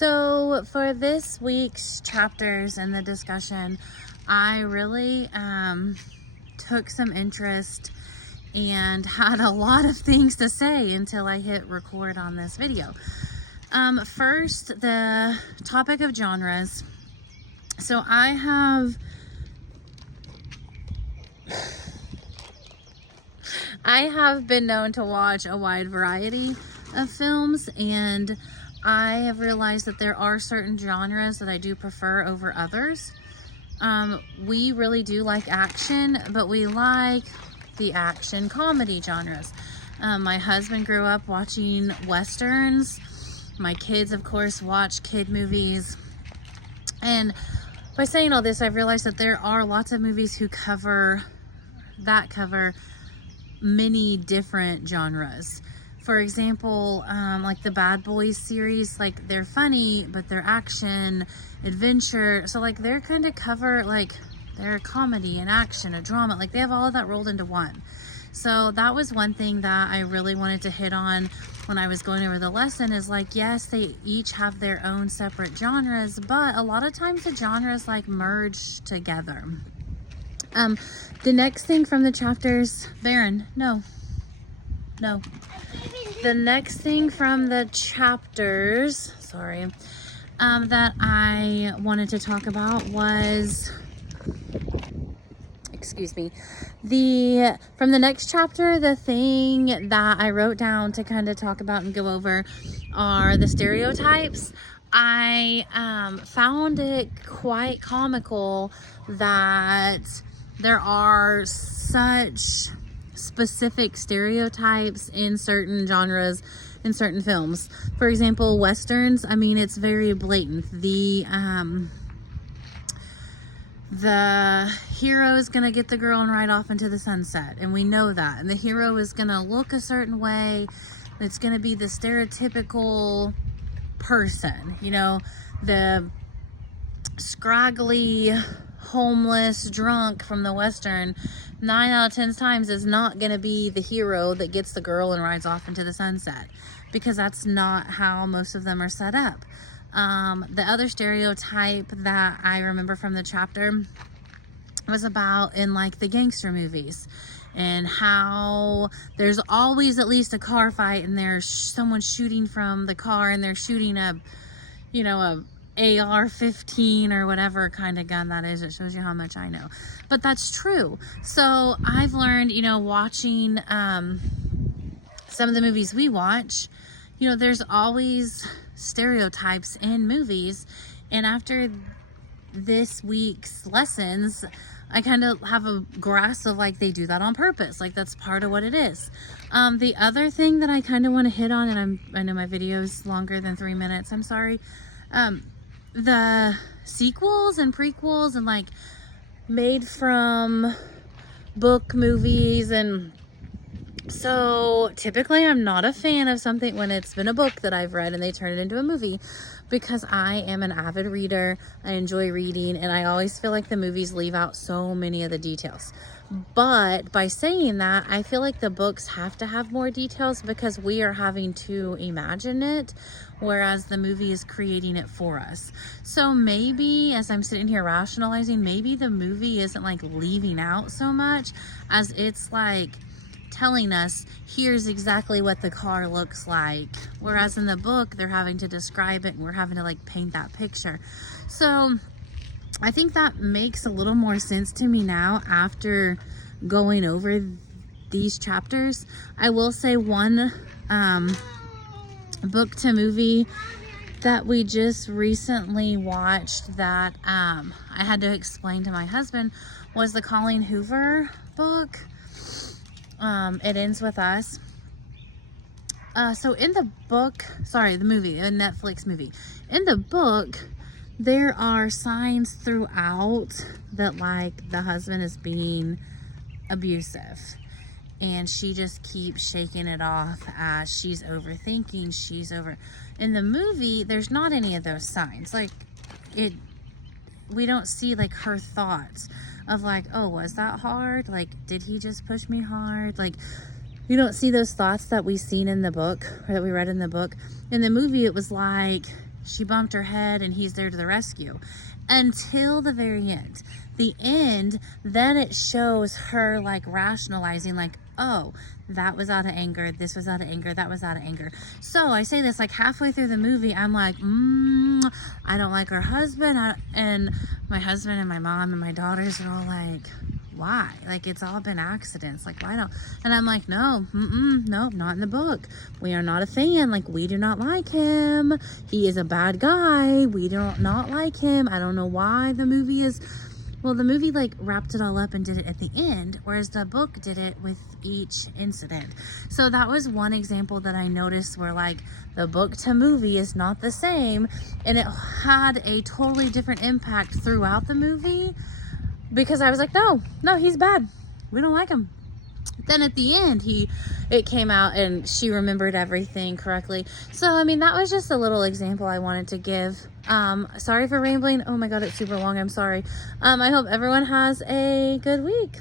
So for this week's chapters and the discussion, I really took some interest and had a lot of things to say until I hit record on this video. First, the topic of genres. So I have been known to watch a wide variety of films, and I have realized that there are certain genres that I do prefer over others. We really do like action, but we like the action comedy genres. My husband grew up watching Westerns. My kids, of course, watch kid movies. And by saying all this, I've realized that there are lots of movies who cover many different genres. For example, like the Bad Boys series, like they're funny, but they're action, adventure. So like they're kind of cover, like they're a comedy, an action, a drama. Like they have all of that rolled into one. So that was one thing that I really wanted to hit on when I was going over the lesson, is like, yes, they each have their own separate genres, but a lot of times the genres like merge together. The next thing from the chapters, Baron, no. The next thing from the chapters, that I wanted to talk about was, from the next chapter, the thing that I wrote down to kind of talk about and go over are the stereotypes. I found it quite comical that there are such specific stereotypes in certain genres, in certain films. For example, Westerns, I mean, it's very blatant. The hero is gonna get the girl and ride off into the sunset, and we know that. And the hero is gonna look a certain way. It's gonna be the stereotypical person, you know, the scraggly, homeless drunk from the Western. 9 out of 10 times is not going to be the hero that gets the girl and rides off into the sunset, because that's not how most of them are set up. The other stereotype that I remember from the chapter was about in like the gangster movies, and how there's always at least a car fight, and there's someone shooting from the car, and they're shooting a AR-15 or whatever kind of gun that is. It shows you how much I know, but that's true. So I've learned, watching some of the movies we watch, there's always stereotypes in movies. And after this week's lessons, I kind of have a grasp of like, they do that on purpose. Like that's part of what it is. The other thing that I kind of want to hit on, and I know my video is longer than 3 minutes, I'm sorry. The sequels and prequels and like made from book movies. And so typically I'm not a fan of something when it's been a book that I've read and they turn it into a movie, because I am an avid reader. I enjoy reading, and I always feel like the movies leave out so many of the details. But by saying that, I feel like the books have to have more details because we are having to imagine it, whereas the movie is creating it for us. So maybe as I'm sitting here rationalizing, maybe the movie isn't like leaving out so much as it's like telling us, here's exactly what the car looks like. Whereas in the book, they're having to describe it and we're having to like paint that picture. So I think that makes a little more sense to me now after going over these chapters. I will say one book to movie that we just recently watched that I had to explain to my husband was the Colleen Hoover book. It Ends With Us. So in the book, the movie, a Netflix movie. In the book, there are signs throughout that like the husband is being abusive, and she just keeps shaking it off as she's overthinking. In the movie, there's not any of those signs. Like we don't see like her thoughts of like, oh, was that hard? Like, did he just push me hard? Like, you don't see those thoughts that we've seen in the book, or that we read in the book. In the movie, it was like she bumped her head and he's there to the rescue. Until the very end. The end, then it shows her like rationalizing, like, oh, that was out of anger, this was out of anger, that was out of anger. So I say this like halfway through the movie, I'm like, I don't like her husband. And my husband and my mom and my daughters are all like, why? Like, it's all been accidents. Like, why don't? And I'm like, no, nope, not in the book. We are not a fan. Like, we do not like him. He is a bad guy. We do not like him. I don't know why the movie is. Well, the movie like wrapped it all up and did it at the end, whereas the book did it with each incident. So that was one example that I noticed where like the book to movie is not the same, and it had a totally different impact throughout the movie. Because I was like, no, he's bad. We don't like him. Then at the end, it came out and she remembered everything correctly. So, I mean, that was just a little example I wanted to give. Sorry for rambling. Oh my God, it's super long. I'm sorry. I hope everyone has a good week.